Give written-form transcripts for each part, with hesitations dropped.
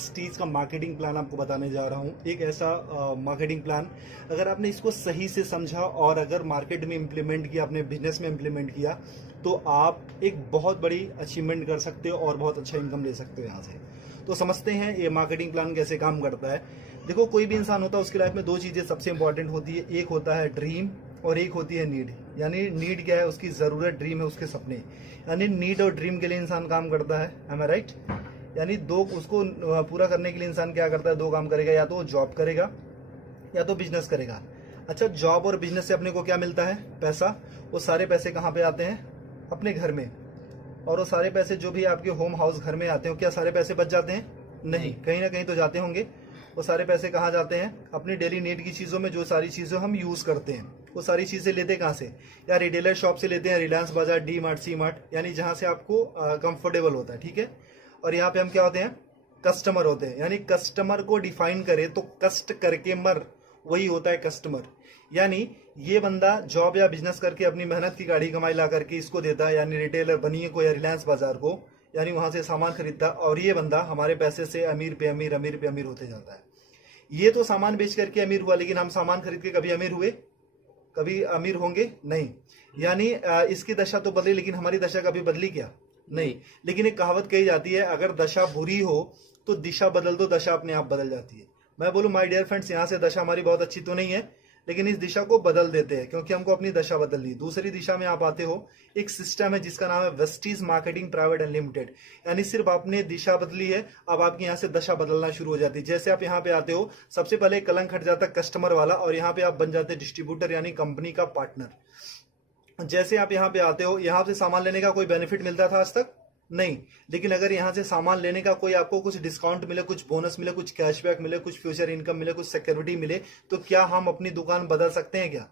Vestige का marketing plan आपको बताने जा रहा हूँ। एक ऐसा मार्केटिंग प्लान, अगर आपने इसको सही से समझा और अगर मार्केट में इम्प्लीमेंट किया, अपने बिजनेस में इम्प्लीमेंट किया, तो आप एक बहुत बड़ी अचीवमेंट कर सकते हो और बहुत अच्छा इनकम ले सकते हो यहाँ से। तो समझते हैं ये मार्केटिंग प्लान कैसे काम करता है। देखो, कोई भी इंसान होता है, उसकी लाइफ में दो चीज़ें सबसे इंपॉर्टेंट होती है। एक होता है ड्रीम और एक होती है नीड। यानी नीड क्या है? उसकी ज़रूरत। ड्रीम है उसके सपने। यानी नीड और ड्रीम के लिए इंसान काम करता है। एम आई राइट? यानी दो, उसको पूरा करने के लिए इंसान क्या करता है? दो काम करेगा, या तो जॉब करेगा या तो बिजनेस करेगा। अच्छा, जॉब और बिजनेस से अपने को क्या मिलता है? पैसा। वो सारे पैसे कहाँ पे आते हैं? अपने घर में। और वो सारे पैसे जो भी आपके होम हाउस घर में आते हैं, क्या सारे पैसे बच जाते हैं? नहीं, कहीं ना कहीं तो जाते होंगे। वो सारे पैसे कहाँ जाते हैं? अपनी डेली नीड की चीज़ों में, जो सारी चीज़ें हम यूज़ करते हैं। वो सारी चीज़ें लेते कहाँ से? या रिटेलर शॉप से लेते हैं, रिलायंस बाजार, डी मार्ट, सी मार्ट, यानी जहाँ से आपको कंफर्टेबल होता है। ठीक है। और यहाँ पे हम क्या होते हैं? कस्टमर होते हैं। यानी कस्टमर को डिफाइन करें तो कष्ट करके मर, वही होता है कस्टमर। यानी ये बंदा जॉब या बिजनेस करके अपनी मेहनत की गाड़ी कमाई ला करके इसको देता है, यानी रिटेलर बनिए को या रिलायंस बाजार को, यानी वहां से सामान खरीदता, और ये बंदा हमारे पैसे से अमीर पे अमीर, अमीर पे अमीर होते जाता है। ये तो सामान बेच करके अमीर हुआ, लेकिन हम सामान खरीद के कभी अमीर हुए? कभी अमीर होंगे? नहीं। यानी इसकी दशा तो बदली, लेकिन हमारी दशा कभी बदली क्या? नहीं। लेकिन एक कहावत कही जाती है, अगर दशा बुरी हो तो दिशा बदल दो, दशा अपने आप बदल जाती है। मैं बोलूं माय डियर फ्रेंड्स, यहाँ से दशा हमारी बहुत अच्छी तो नहीं है, लेकिन इस दिशा को बदल देते हैं, क्योंकि हमको अपनी दशा बदलनी। दूसरी दिशा में आप आते हो, एक सिस्टम है जिसका नाम है वेस्टीज मार्केटिंग प्राइवेट अनलिमिटेड। यानी सिर्फ आपने दिशा बदली है, अब आपकी यहाँ से दशा बदलना शुरू हो जाती है। जैसे आप यहाँ पे आते हो, सबसे पहले कलंक हट जाता है कस्टमर वाला, और यहाँ पे आप बन जाते हैं डिस्ट्रीब्यूटर, यानी कंपनी का पार्टनर। जैसे आप यहाँ पे आते हो, यहाँ से सामान लेने का कोई बेनिफिट मिलता था आज तक? नहीं। लेकिन अगर यहाँ से सामान लेने का कोई आपको कुछ डिस्काउंट मिले, कुछ बोनस मिले, कुछ कैशबैक मिले, कुछ फ्यूचर इनकम मिले, कुछ सिक्योरिटी मिले, तो क्या हम अपनी दुकान बदल सकते हैं? क्या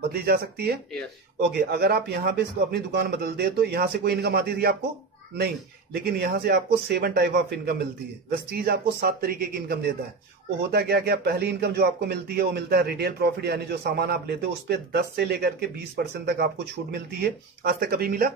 बदली जा सकती है? ओके। अगर आप यहाँ पे अपनी दुकान बदलते हैं तो यहाँ से कोई इनकम आती थी आपको? नहीं। लेकिन यहाँ से आपको 7 टाइप ऑफ इनकम मिलती है। वेस्टीज आपको 7 तरीके की इनकम देता है। वो होता क्या क्या? पहली इनकम जो आपको मिलती है वो मिलता है रिटेल प्रॉफिट, यानी जो सामान आप लेते हो उस पर 10 से लेकर के 20% तक आपको छूट मिलती है। आज तक कभी मिला?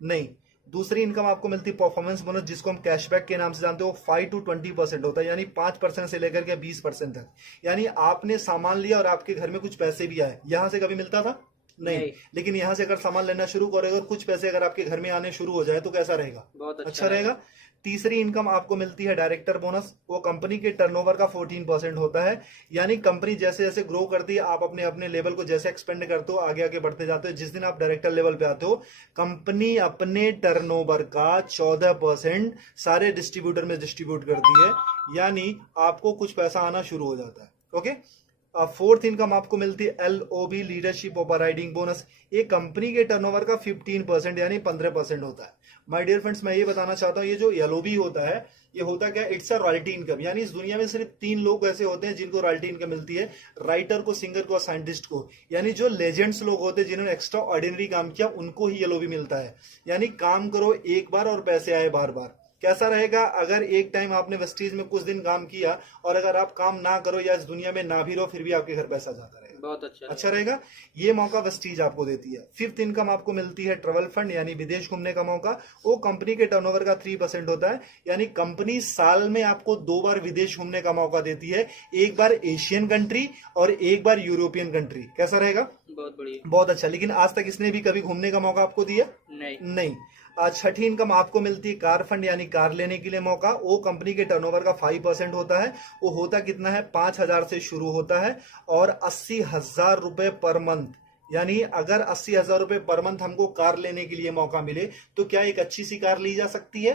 नहीं। दूसरी इनकम आपको मिलती है परफॉर्मेंस बोनस, जिसको हम कैशबैक के नाम से जानते हो। 5 to 20% होता है, यानी 5% से लेकर के 20% तक। यानी आपने सामान लिया और आपके घर में कुछ पैसे भी आए, यहां से कभी मिलता था? नहीं। लेकिन यहां से अगर सामान लेना शुरू करोगे और कुछ पैसे अगर आपके घर में आने शुरू हो जाए तो कैसा रहेगा? बहुत अच्छा रहेगा। तीसरी इनकम आपको मिलती है डायरेक्टर बोनस। वो कंपनी के टर्नओवर का 14% होता है। यानी कंपनी जैसे जैसे ग्रो करती है, आप अपने अपने लेवल को जैसे एक्सपेंड करते हो, आगे आगे बढ़ते जाते हो, जिस दिन आप डायरेक्टर लेवल पे आते हो, कंपनी अपने टर्नओवर का 14% सारे डिस्ट्रीब्यूटर में डिस्ट्रीब्यूट करती है। यानी आपको कुछ पैसा आना शुरू हो जाता है। ओके। फोर्थ इनकम आपको मिलती है LOB, लीडरशिप ओवरराइडिंग बोनस। एक कंपनी के टर्नओवर का 15% यानी 15% होता है। माय डियर फ्रेंड्स, मैं ये बताना चाहता हूँ, ये जो LOB होता है, ये होता क्या? It's a royalty income. यानी इस दुनिया में सिर्फ 3 लोग ऐसे होते हैं जिनको रॉयल्टी इनकम मिलती है, राइटर को, सिंगर को और साइंटिस्ट को। यानी जो लेजेंड्स लोग होते हैं जिन्होंने एक्स्ट्रा ऑर्डिनरी काम किया, उनको ही LOB मिलता है। यानी काम करो एक बार और पैसे आए बार बार। कैसा रहेगा? अगर एक टाइम आपने वेस्टीज में कुछ दिन काम किया और अगर आप काम ना करो या इस दुनिया में ना भी रहो, फिर भी आपके घर पैसा जाता रहेगा। बहुत अच्छा रहेगा। ये मौका वेस्टीज आपको देती है। फिफ्थ इनकम आपको मिलती है ट्रेवल फंड, यानी विदेश घूमने का मौका। वो कंपनी के टर्नओवर का 3% होता है। यानी कंपनी साल में आपको 2 बार विदेश घूमने का मौका देती है, एक बार एशियन कंट्री और एक बार यूरोपियन कंट्री। कैसा रहेगा? बहुत बढ़िया, बहुत अच्छा। लेकिन आज तक इसने भी कभी घूमने का मौका आपको दिया? नहीं। छठी इनकम आपको मिलती है कार फंड, यानी कार लेने के लिए मौका। वो कंपनी के टर्नओवर का 5% होता है। वो होता कितना है? 5,000 से शुरू होता है और 80,000 रुपए पर मंथ। यानी अगर 80,000 रुपए पर मंथ हमको कार लेने के लिए मौका मिले तो क्या एक अच्छी सी कार ली जा सकती है?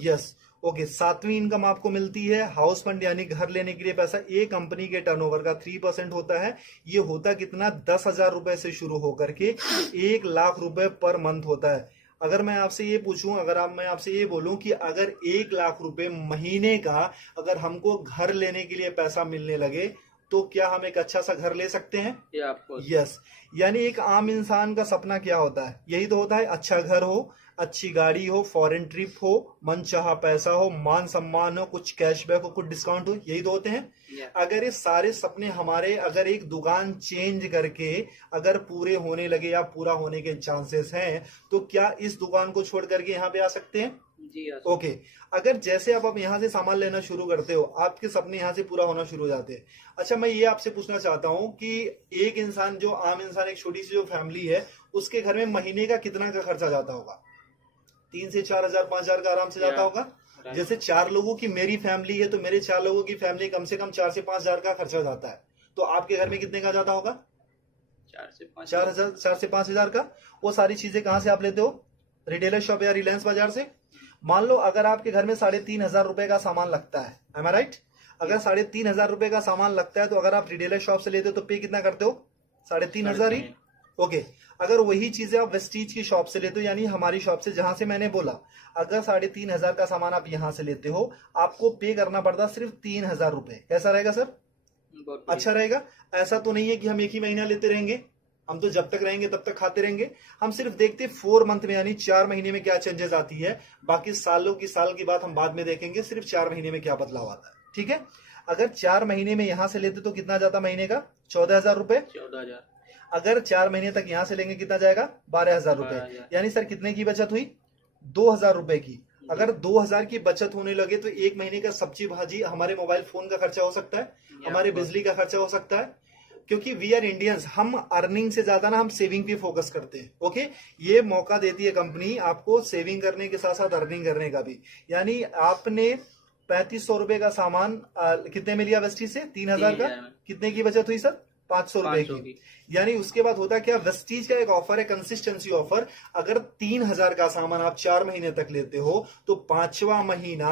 यस। ओके। सातवीं इनकम आपको मिलती है हाउस फंड, यानी घर लेने के लिए पैसा। ये कंपनी के टर्नओवर का 3% होता है। ये होता कितना? 10,000 रुपए से शुरू होकर के 1,00,000 रुपए पर मंथ होता है। अगर मैं आपसे ये पूछूं, मैं आपसे ये बोलूं कि अगर 1,00,000 रुपए महीने का अगर हमको घर लेने के लिए पैसा मिलने लगे, तो क्या हम एक अच्छा सा घर ले सकते हैं? यस। यानी एक आम इंसान का सपना क्या होता है? यही तो होता है, अच्छा घर हो, अच्छी गाड़ी हो, फॉरेन ट्रिप हो, मनचाहा पैसा हो, मान सम्मान हो, कुछ कैशबैक हो, कुछ डिस्काउंट हो, यही तो होते हैं। अगर ये सारे सपने हमारे अगर एक दुकान चेंज करके अगर पूरे होने लगे या पूरा होने के चांसेस हैं, तो क्या इस दुकान को छोड़ करके यहाँ पे आ सकते हैं? जी हाँ। ओके। अगर जैसे आप यहाँ से सामान लेना शुरू करते हो, आपके सपने यहाँ से पूरा होना शुरू हो जाते हैं। अच्छा, मैं ये आपसे पूछना चाहता हूँ कि एक इंसान, जो आम इंसान, एक छोटी सी जो फैमिली है, उसके घर में महीने का कितना का खर्चा जाता होगा? 3 से 4 हजार, 5 हजार का आराम से जाता होगा। जैसे 4 लोगों की मेरी फैमिली है, तो मेरे 4 लोगों की फैमिली कम से कम 4 से 5 हजार का खर्चा जाता है। तो आपके घर में कितने का जाता होगा? 4 हजार, 4 से 5 हजार का। वो सारी चीजें कहाँ से आप लेते हो? रिटेलर शॉप या रिलायंस बाजार से। मान लो अगर आपके घर में 3,500 रुपए का सामान लगता है, एम आई राइट? अगर 3,500 रुपए का सामान लगता है, तो अगर आप रिटेलर शॉप से लेते हो तो पे कितना करते हो? 3,500 ही। ओके। अगर वही चीजें आप वेस्टीज की शॉप से लेते हो, यानी हमारी शॉप से, जहां से मैंने बोला, अगर 3,500 का सामान आप यहां से लेते हो, आपको पे करना पड़ता सिर्फ 3,000 रुपए। कैसा रहेगा सर? अच्छा रहेगा। ऐसा तो नहीं है कि हम एक ही महीना लेते रहेंगे, हम तो जब तक रहेंगे तब तक खाते रहेंगे। हम सिर्फ देखते 4 मंथ में, यानी 4 महीने में क्या चेंजेस आती है। बाकी सालों की साल की बात हम बाद में देखेंगे, सिर्फ 4 महीने में क्या बदलाव आता है। ठीक है। अगर 4 महीने में यहां से लेते तो कितना जाता महीने का? 14,000 रुपए। 14,000। अगर 4 महीने तक यहां से लेंगे कितना जाएगा? 12,000 रुपए। यानी सर कितने की बचत हुई? 2,000 रुपए की। अगर 2,000 की बचत होने लगे तो एक महीने का सब्जी भाजी, हमारे मोबाइल फोन का खर्चा हो सकता है, हमारे बिजली का खर्चा हो सकता है। क्योंकि वी आर इंडियंस, हम अर्निंग से ज्यादा ना हम सेविंग पे फोकस करते हैं। ओके। ये मौका देती है कंपनी आपको सेविंग करने के साथ साथ अर्निंग करने का भी। यानी आपने 3,500 रुपए का सामान कितने में लिया वेस्टीज से? 3,000 का। कितने की बचत हुई सर? 500 रुपए की। यानी उसके बाद होता क्या, वेस्टीज का एक ऑफर है, कंसिस्टेंसी ऑफर। अगर 3,000 का सामान आप 4 महीने तक लेते हो, तो 5वां महीना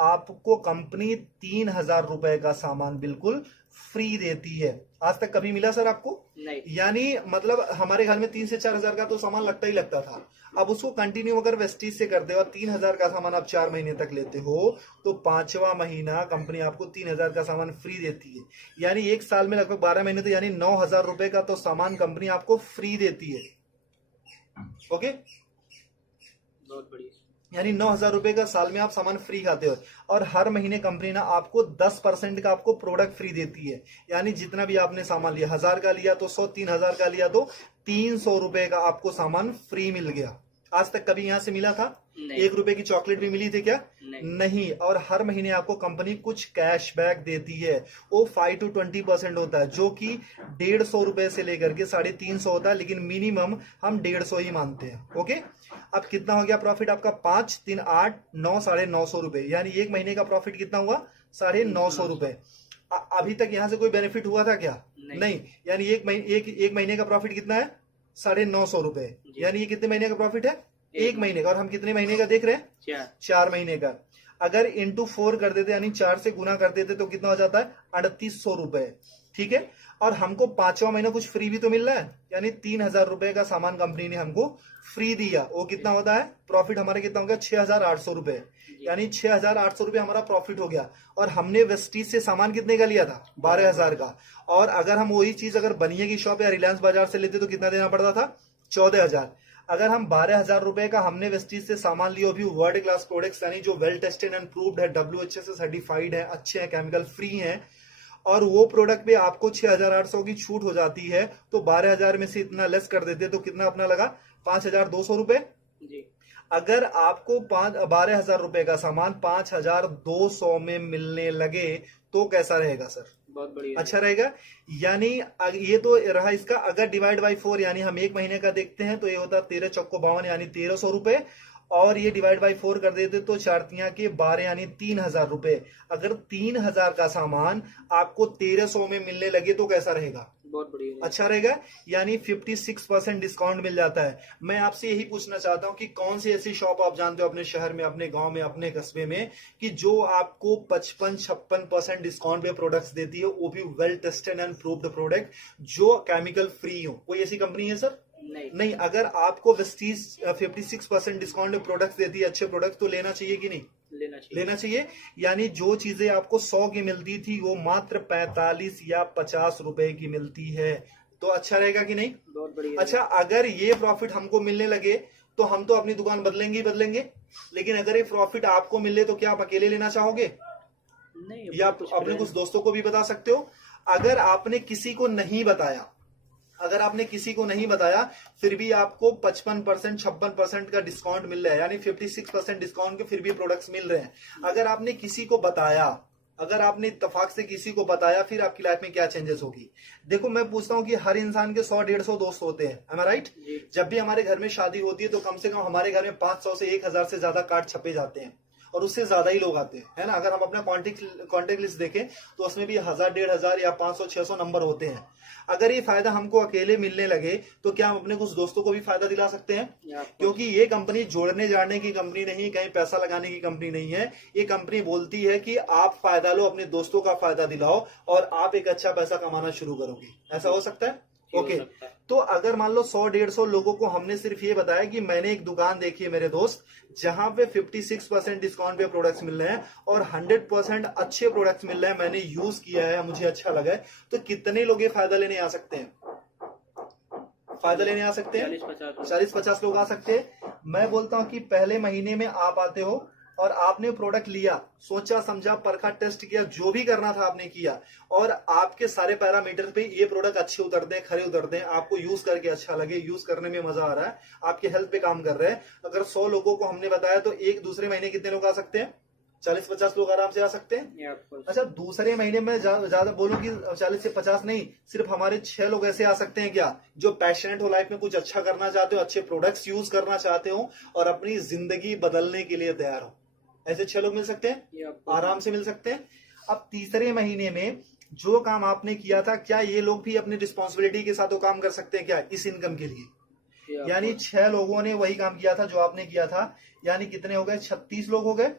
आपको कंपनी 3,000 रुपए का सामान बिल्कुल फ्री देती है। आज तक कभी मिला सर आपको? नहीं। यानी मतलब हमारे घर में 3 से 4 हजार का तो सामान लगता ही लगता था। अब उसको कंटिन्यू अगर वेस्टीज से करते हो, 3,000 का सामान आप 4 महीने तक लेते हो, तो 5वां महीना कंपनी आपको 3,000 का सामान फ्री देती है। यानी एक साल में लगभग 12 महीने, तो यानी 9,000 रुपए का तो सामान कंपनी आपको फ्री देती है। ओके। बहुत बढ़िया। यानी 9,000 रुपए का साल में आप सामान फ्री खाते हो। और हर महीने कंपनी ना आपको 10% का आपको प्रोडक्ट फ्री देती है। यानी जितना भी आपने सामान लिया, 1,000 का लिया तो 100, 3,000 का लिया तो 300 रुपए का आपको सामान फ्री मिल गया। आज तक कभी यहां से मिला था? 1 रुपए की चॉकलेट भी मिली थी क्या? नहीं। और हर महीने आपको कंपनी कुछ कैशबैक देती है, वो 5 to 20% होता है, जो कि 150 रुपए से लेकर के 350 होता है, लेकिन मिनिमम हम 150 ही मानते हैं। ओके। अब कितना हो गया प्रॉफिट आपका? 5, 3, 8, 9, 950 रुपए। यानी एक महीने का प्रॉफिट कितना हुआ? 950 रुपए। अभी तक यहां से कोई बेनिफिट हुआ था क्या? नहीं। यानी एक महीने का प्रॉफिट कितना है? 950 रुपए। यानी ये कितने महीने का प्रॉफिट है? एक महीने का। और हम कितने महीने का देख रहे हैं? 4 महीने का। अगर इंटू 4 कर देते, यानी 4 से गुना कर देते, तो कितना हो जाता है? 3,800 रुपए। ठीक है। और हमको 5वां महीना कुछ फ्री भी तो मिल रहा है, यानी 3,000 रुपए का सामान कंपनी ने हमको फ्री दिया। वो कितना होता है? प्रॉफिट हमारा कितना हो गया? 6,800 रुपए। यानी 6,800 रुपए हमारा प्रॉफिट हो गया। और हमने वेस्टीज से सामान कितने का लिया था? 12,000 का। और अगर हम वही चीज अगर बनिए की शॉप या रिलायंस बाजार से लेते तो कितना देना पड़ता था? 14,000। अगर हम 12,000 रुपए का हमने वेस्टीज से सामान लिया, भी वर्ल्ड क्लास प्रोडक्ट्स, यानी जो वेल टेस्टेड एंड प्रूव्ड है, WHA से सर्टिफाइड है, अच्छे हैं, केमिकल फ्री हैं, और वो प्रोडक्ट पे आपको 6,800 की छूट हो जाती है, तो 12,000 में से इतना लेस कर देते तो कितना अपना लगा? 5,200 रुपए। अगर आपको 12,000 रुपए का सामान 5,200 में मिलने लगे तो कैसा रहेगा सर? बहुत बढ़िया। अच्छा रहेगा। यानी ये तो रहा इसका। अगर डिवाइड बाई 4, यानी हम एक महीने का देखते हैं, तो ये होता 13 चौको 52, यानी 1,300 रुपए। और ये डिवाइड बाई 4 कर देते तो 4 के 12, यानी 3,000 रुपए। अगर 3,000 का सामान आपको 1,300 में मिलने लगे तो कैसा रहेगा? बहुत बढ़िया। अच्छा रहेगा। यानी 56% डिस्काउंट मिल जाता है। मैं आपसे यही पूछना चाहता हूं कि कौन सी ऐसी शॉप आप जानते हो अपने शहर में, अपने गांव में, अपने कस्बे में, कि जो आपको 55-56% डिस्काउंट पे प्रोडक्ट्स देती है, वो भी well tested and proved product, जो केमिकल फ्री हो? कोई ऐसी कंपनी है सर? नहीं। अगर आपको वेस्टीज 56% डिस्काउंट में प्रोडक्ट्स देती है, अच्छे प्रोडक्ट, तो लेना चाहिए कि नहीं? लेना चाहिए। यानी जो चीजें आपको 100 की मिलती थी, वो मात्र 45 या 50 रुपए की मिलती है। तो अच्छा रहेगा कि नहीं? बहुत बढ़िया। अच्छा, अगर ये प्रॉफिट हमको मिलने लगे तो हम तो अपनी दुकान बदलेंगे ही बदलेंगे। लेकिन अगर ये प्रॉफिट आपको मिले तो क्या आप अकेले लेना चाहोगे? नहीं। या अपने कुछ दोस्तों को भी बता सकते हो। अगर आपने किसी को नहीं बताया, अगर आपने किसी को नहीं बताया फिर भी आपको 55% 56% का डिस्काउंट मिल रहा है, यानी 56% डिस्काउंट के फिर भी प्रोडक्ट्स मिल रहे हैं। अगर आपने किसी को बताया, अगर आपने इत्तेफाक से किसी को बताया, फिर आपकी लाइफ में क्या चेंजेस होगी। देखो मैं पूछता हूँ कि हर इंसान के 100-150 दोस्त होते हैं, am I right? जब भी हमारे घर में शादी होती है तो कम से कम हमारे घर में 500 से 1000 से ज्यादा कार्ड छपे जाते हैं और उससे ज्यादा ही लोग आते हैं, है ना। अगर हम अपना कॉन्टेक्ट लिस्ट देखें तो उसमें भी 1000-1500 या 500-600 नंबर होते हैं। अगर ये फायदा हमको अकेले मिलने लगे तो क्या हम अपने कुछ दोस्तों को भी फायदा दिला सकते हैं? क्योंकि ये कंपनी जोड़ने जाने की कंपनी नहीं, कहीं पैसा लगाने की कंपनी नहीं है। ये कंपनी बोलती है कि आप फायदा लो, अपने दोस्तों का फायदा दिलाओ और आप एक अच्छा पैसा कमाना शुरू करोगे। ऐसा हो सकता है? ओके तो अगर मान लो 100-150 लोगों को हमने सिर्फ ये बताया कि मैंने एक दुकान देखी है मेरे दोस्त जहां पे 56% डिस्काउंट पे प्रोडक्ट्स मिल रहे हैं और 100% अच्छे प्रोडक्ट्स मिल रहे हैं, मैंने यूज किया है, मुझे अच्छा लगा है, तो कितने लोग ये फायदा लेने आ सकते हैं? फायदा लेने आ सकते हैं 40-50 लोग आ सकते हैं। मैं बोलता हूं कि पहले महीने में आप आते हो और आपने प्रोडक्ट लिया, सोचा समझा, परखा, टेस्ट किया, जो भी करना था आपने किया और आपके सारे पैरामीटर पे ये प्रोडक्ट अच्छे उतरते हैं, खरे उतरते हैं, आपको यूज करके अच्छा लगे, यूज करने में मजा आ रहा है, आपके हेल्थ पे काम कर रहे हैं। अगर 100 लोगों को हमने बताया तो एक दूसरे महीने कितने लोग आ सकते हैं? 40-50 लोग आराम से आ सकते हैं। अच्छा दूसरे महीने में ज्यादा बोलूं कि 40 से 50 नहीं, सिर्फ हमारे 6 लोग ऐसे आ सकते हैं क्या जो पैशनेट हो, लाइफ में कुछ अच्छा करना चाहते हो, अच्छे प्रोडक्ट्स यूज करना चाहते हो और अपनी जिंदगी बदलने के लिए तैयार हो। ऐसे 6 लोग मिल सकते हैं, आराम से मिल सकते हैं। अब तीसरे महीने में जो काम आपने किया था, क्या ये लोग भी अपनी रिस्पॉन्सिबिलिटी के साथ वो काम कर सकते हैं क्या इस इनकम के लिए? यानी 6 लोगों ने वही काम किया था जो आपने किया था, यानी कितने हो गए? 36 लोग हो गए।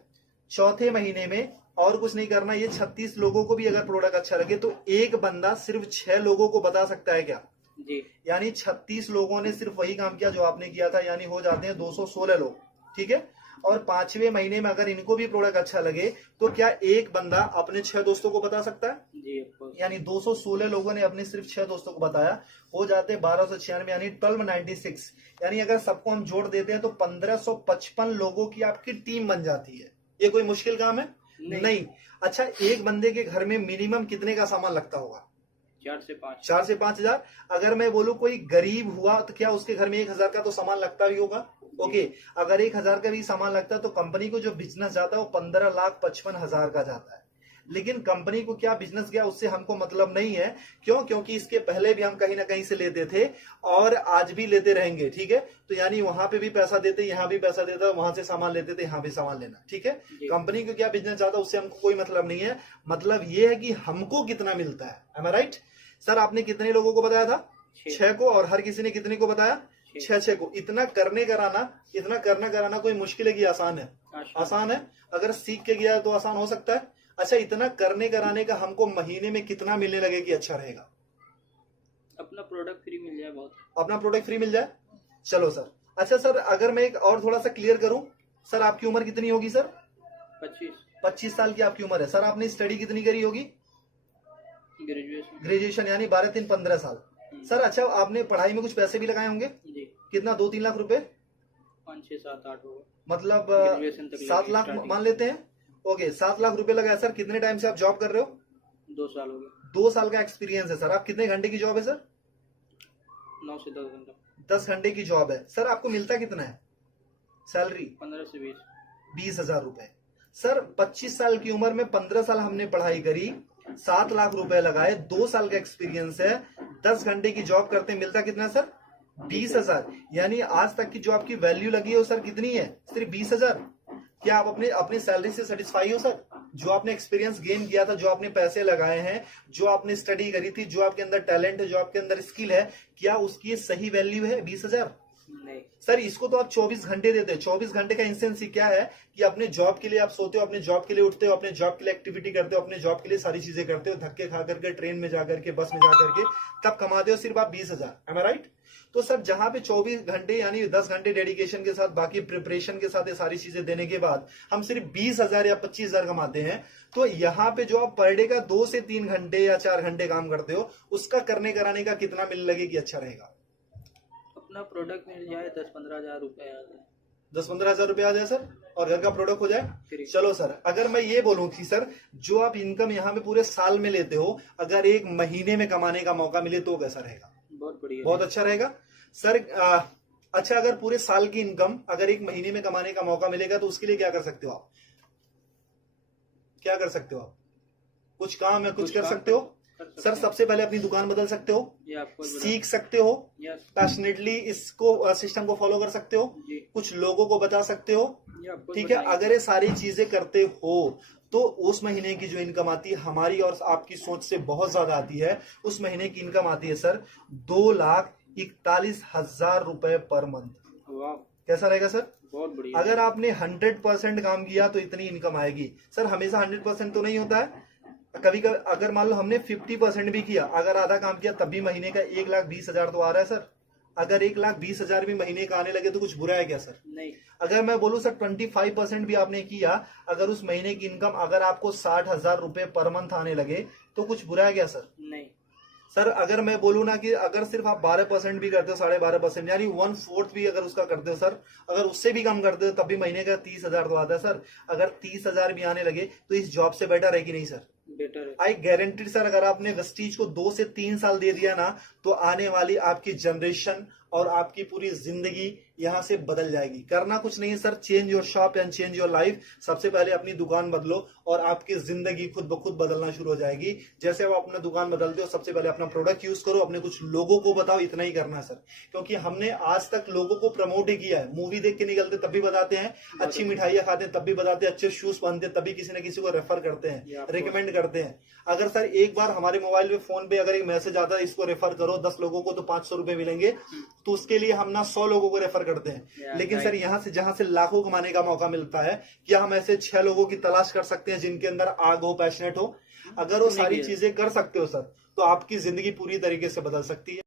चौथे महीने में और कुछ नहीं करना, ये 36 लोगों को भी अगर प्रोडक्ट अच्छा लगे तो एक बंदा सिर्फ 6 लोगों को बता सकता है क्या जी? यानी 36 लोगों ने सिर्फ वही काम किया जो आपने किया था, यानी हो जाते हैं 216 लोग, ठीक है। और 5वें महीने में अगर इनको भी प्रोडक्ट अच्छा लगे तो क्या एक बंदा अपने 6 दोस्तों को बता सकता है जी? यानी 216 लोगों ने अपने सिर्फ 6 दोस्तों को बताया, हो जाते 1296 यानी 1296, यानी अगर सबको हम जोड़ देते हैं तो 1555 लोगों की आपकी टीम बन जाती है। ये कोई मुश्किल काम है? नहीं। अच्छा एक बंदे के घर में मिनिमम कितने का सामान लगता होगा? 4 से 5 हजार। अगर मैं बोलूं कोई गरीब हुआ तो क्या उसके घर में 1000 का तो सामान लगता भी होगा? ओके अगर 1000 का भी सामान लगता है तो कंपनी को जो बिजनेस जाता है वो 15,55,000 का जाता है। लेकिन कंपनी को क्या बिजनेस गया उससे हमको मतलब नहीं है। क्यों? क्योंकि इसके पहले भी हम कहीं ना कहीं से लेते थे और आज भी लेते रहेंगे, ठीक है। तो यानी वहां पे भी पैसा देते, यहाँ भी पैसा देता, वहां से सामान लेते थे, यहाँ भी सामान लेना, ठीक है। कंपनी को क्या बिजनेस जाता है उससे हमको कोई मतलब नहीं है। मतलब ये है कि हमको कितना मिलता है। एम आई राइट? सर आपने कितने लोगों को बताया था? 6 को। और हर किसी ने कितने को बताया? 6 को। इतना करने कराना कोई मुश्किल है कि आसान है? आसान है। अगर सीख के गया तो आसान हो सकता है। अच्छा इतना करने कराने का हमको महीने में कितना मिलने लगे कि अच्छा रहेगा? अपना प्रोडक्ट फ्री मिल जाए, बहुत अपना प्रोडक्ट फ्री मिल जाए। चलो सर। अच्छा सर अगर मैं एक और थोड़ा सा क्लियर करूं, सर आपकी उम्र कितनी होगी सर? 25 साल की आपकी उम्र है। सर आपने स्टडी कितनी करी होगी? ग्रेजुएशन यानी 12-3-15 साल। सर अच्छा आपने पढ़ाई में कुछ पैसे भी लगाए होंगे जी? कितना? 2-3 लाख रुपए? 5-6-7-8 होगा, मतलब 7 लाख मान लेते हैं। ओके 7 लाख रुपए लगाया। सर कितने टाइम से आप जॉब कर रहे हो? 2 साल हो गए। 2 साल का एक्सपीरियंस है सर। आप कितने घंटे की जॉब है सर? 9 से 10 घंटा। 10 घंटे की जॉब है। सर आपको मिलता कितना है सैलरी? 15 से 20 हजार रुपए। सर 25 साल की उम्र में 15 साल हमने पढ़ाई करी, 7 लाख रुपए लगाए, 2 साल का एक्सपीरियंस है, 10 घंटे की जॉब करते मिलता कितना सर? 20 हजार। यानी आज तक की जो आपकी वैल्यू लगी है वो सर कितनी है? सिर्फ 20 हजार। क्या आप अपनी सैलरी से सेटिस्फाई हो सर? जो आपने एक्सपीरियंस गेन किया था, जो आपने पैसे लगाए हैं, जो आपने स्टडी करी थी, जो आपके अंदर टैलेंट है, जो आपके अंदर स्किल है, क्या उसकी सही वैल्यू है 20 हजार? नहीं सर। इसको तो आप 24 घंटे देते हैं। 24 घंटे का इंसेंस क्या है कि अपने जॉब के लिए आप सोते हो, अपने जॉब के लिए उठते हो, अपने जॉब के लिए एक्टिविटी करते हो, अपने जॉब के लिए सारी चीजें करते हो, धक्के खा करके, ट्रेन में जाकर के, बस में जाकर के, तब कमाते हो सिर्फ आप 20 हजार। एम आई राइट? तो सर जहां पे 24 घंटे यानी 10 घंटे डेडिकेशन के साथ, बाकी प्रिपरेशन के साथ ये सारी चीजें देने के बाद हम सिर्फ 20 हजार या 25 हजार कमाते हैं, तो यहाँ पे जो आप पर डे का 2 से 3 घंटे या 4 घंटे काम करते हो, उसका करने कराने का कितना मिल लगे कि अच्छा रहेगा? अपना प्रोडक्ट मिल जाए 10-15 हजार रुपए आ जाए। 10-15 हजार रुपए आ जाए सर, और घर का प्रोडक्ट हो जाए। चलो सर अगर मैं ये बोलूं कि सर जो आप इनकम यहाँ पे पूरे साल में लेते हो, अगर एक महीने में कमाने का मौका मिले तो कैसा रहेगा? बहुत बढ़िया। बहुत अच्छा रहेगा सर। अच्छा, अगर पूरे साल की इनकम अगर एक महीने में कमाने का मौका मिलेगा तो उसके लिए क्या कर सकते हो आप? क्या कर सकते हो आप? कुछ काम है, कुछ कर सकते हो सर। सबसे पहले अपनी दुकान बदल सकते हो, ये आपको सीख सकते हो, पैशनेटली इसको सिस्टम को फॉलो कर सकते हो, कुछ लोगों को बता सकते हो, ठीक है। अगर ये सारी चीजें करते हो तो उस महीने की जो इनकम आती है हमारी और आपकी सोच से बहुत ज्यादा आती है। उस महीने की इनकम आती है सर 2,41,000 रुपए पर मंथ। वाह, कैसा रहेगा सर? बहुत बढ़िया। अगर आपने 100% काम किया तो इतनी इनकम आएगी सर। हमेशा 100% तो नहीं होता है, कभी कभी अगर मान लो हमने 50% भी किया, अगर आधा काम किया तब भी महीने का 1,20,000 तो आ रहा है सर। अगर 1,20,000 भी महीने का आने लगे तो कुछ बुरा है क्या सर? नहीं। अगर मैं बोलूं सर 25% भी आपने किया, अगर उस महीने की इनकम अगर आपको 60,000 रुपए पर मंथ आने लगे तो कुछ बुरा है क्या सर? नहीं सर अगर मैं बोलूं ना कि अगर सिर्फ आप 12% भी करते हो, 12.5% यानी 1/4 भी अगर उसका करते हो सर, अगर उससे भी कम करते हो तब भी महीने का 30,000 तो आता है सर। अगर 30,000 भी आने लगे तो इस जॉब से बेटर है कि नहीं सर? बेटर है। आई गारंटीड सर, अगर आपने वेस्टीज को 2 से 3 साल दे दिया ना तो आने वाली आपकी जनरेशन और आपकी पूरी जिंदगी यहां से बदल जाएगी। करना कुछ नहीं है sir, change your shop and change your life. सबसे पहले अपनी दुकान बदलो और आपकी जिंदगी खुद ब खुद बदलना शुरू हो जाएगी। जैसे आप अपना दुकान बदलते हो, सबसे पहले अपना प्रोडक्ट यूज करो, अपने कुछ लोगों को बताओ, इतना ही करना है सर। क्योंकि हमने आज तक लोगों को प्रमोट ही किया है। मूवी देख के निकलते तब भी बताते हैं, अच्छी मिठाइयां खाते हैं तब भी बताते हैं, अच्छे शूज पहनते हैं तभी किसी न किसी को रेफर करते हैं, रिकमेंड करते हैं। अगर सर एक बार हमारे मोबाइल पे फोन पे अगर एक मैसेज आता है इसको रेफर करो 10 लोगों को तो 500 रुपए मिलेंगे, तो उसके लिए हम ना 100 लोगों को रेफर करते हैं। लेकिन सर यहाँ से जहां से लाखों कमाने का मौका मिलता है, क्या हम ऐसे 6 लोगों की तलाश कर सकते हैं जिनके अंदर आग हो, पैशनेट हो? अगर वो सारी चीजें कर सकते हो सर तो आपकी जिंदगी पूरी तरीके से बदल सकती है।